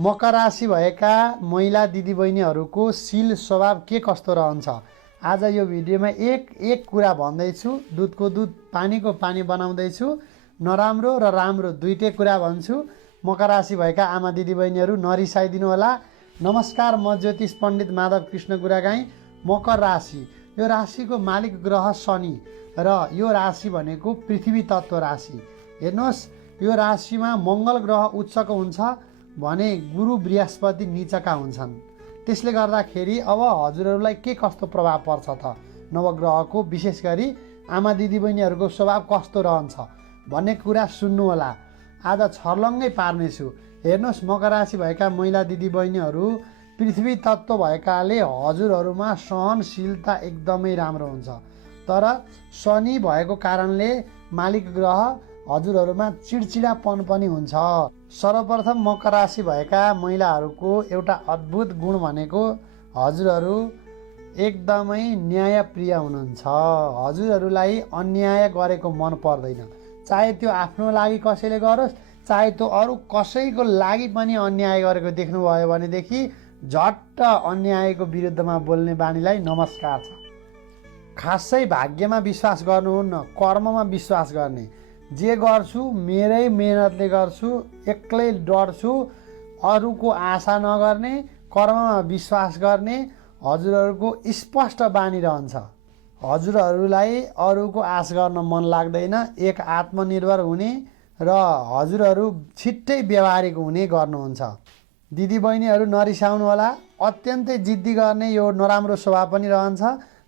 मकर राशि भएका महिला दिदीबहिनीहरूको शील स्वभाव के कस्तो रहन्छ। आज यो भिडियोमा एक कुरा भन्दैछु। दुधको दुध पानीको पानी बनाउँदैछु। नराम्रो र राम्रो दुईटै कुरा भन्छु। मकर राशि भएका आमा दिदीबहिनीहरू नरिसाइदिनु होला। नमस्कार, म ज्योतिष पण्डित माधव कृष्ण गुरागाई। मकर राशि, यो राशिको मालिक ग्रह शनि र यो राशि भनेको पृथ्वी तत्त्व राशि। हेर्नुहोस्, यो राशिमा मङ्गल ग्रह उच्चको हुन्छ भने गुरु बृहस्पति नीचका हुन्छन्। त्यसले गर्दाखेरि अब हजुरहरूलाई के कस्तो प्रभाव पर्छ त, नवग्रहको विशेष गरी आमा दिदीबहिनीहरूको स्वभाव कस्तो रहन्छ भन्ने कुरा सुन्नु होला। आज छर्लङ्गै पार्नेछु। हेर्नुहोस्, मकर राशि भएका महिला दिदीबहिनीहरू पृथ्वी तत्त्व भएकाले हजुरहरूमा सहनशीलता एकदमै राम्रो हुन्छ। तर शनि भएको कारणले मालिक ग्रह हजुरहरूमा चिडचिडापन पनि हुन्छ। सर्वप्रथम मकर राशि भएका महिलाहरूको एउटा अद्भुत गुण भनेको हजुरहरू एकदमै न्यायप्रिय हुनुहुन्छ। हजुरहरूलाई अन्याय गरेको मन पर्दैन। चाहे त्यो आफ्नो लागि कसैले गरोस्, चाहे त्यो अरू कसैको लागि पनि अन्याय गरेको देख्नुभयो भनेदेखि झट्ट अन्यायको विरुद्धमा बोल्ने बानीलाई नमस्कार छ। खासै भाग्यमा विश्वास गर्नुहुन्न, कर्ममा विश्वास गर्ने। जे गर्छु मेरै मेहनतले गर्छु, एक्लै डर्छु, अरूको आशा नगर्ने, कर्ममा विश्वास गर्ने हजुरहरूको स्पष्ट बानी रहन्छ। हजुरहरूलाई अरूको आश गर्न मन लाग्दैन। एक आत्मनिर्भर हुने र हजुरहरू छिट्टै व्यवहारिक हुने गर्नुहुन्छ। दिदीबहिनीहरू नरिसाउनु होला। अत्यन्तै जिद्दी गर्ने यो नराम्रो स्वभाव पनि रहन्छ।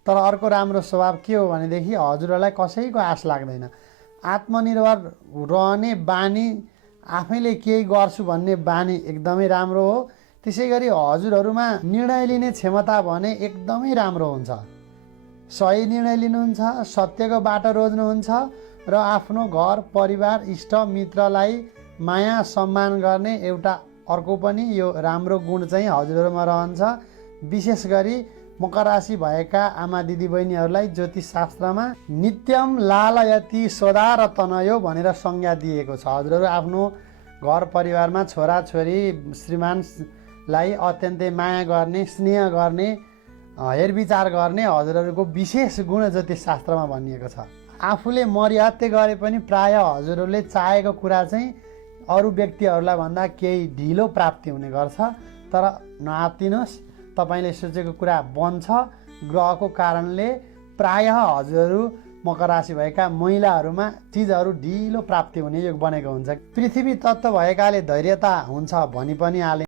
तर अर्को राम्रो स्वभाव के हो भनेदेखि हजुरहरूलाई कसैको आश लाग्दैन। आत्मनिर्भर रहने बानी, आफैले केही गर्छु भन्ने बानी एकदमै राम्रो हो। त्यसै गरी हजुरहरूमा निर्णय लिने क्षमता भने एकदमै राम्रो हुन्छ। सही निर्णय लिनुहुन्छ, सत्यको बाटो रोज्नुहुन्छ र आफ्नो घर परिवार इष्ट मित्रलाई माया सम्मान गर्ने एउटा अर्को पनि यो राम्रो गुण चाहिँ हजुरहरूमा रहन्छ। विशेष गरी मकर राशि भएका आमा दिदीबहिनीहरूलाई ज्योतिष शास्त्रमा नित्यम लालयति सदा र तनयो भनेर संज्ञा दिएको छ। हजुरहरू आफ्नो घर परिवारमा छोराछोरी श्रीमानलाई अत्यन्तै माया गर्ने, स्नेह गर्ने, हेरविचार गर्ने हजुरहरूको विशेष गुण ज्योतिष शास्त्रमा भनिएको छ। आफूले मर्यादा गरे पनि प्राय हजुरहरूले चाहेको कुरा चाहिँ अरू व्यक्तिहरूलाई भन्दा केही ढिलो प्राप्ति हुने गर्छ। तर नआत्तिनुहोस्, तपाईँले सोचेको कुरा बन्छ। ग्रहको कारणले प्रायः हजुरहरू मकर राशि भएका महिलाहरूमा चिजहरू ढिलो प्राप्ति हुने योग बनेको हुन्छ। पृथ्वी तत्त्व भएकाले धैर्यता हुन्छ भनी पनि हाले।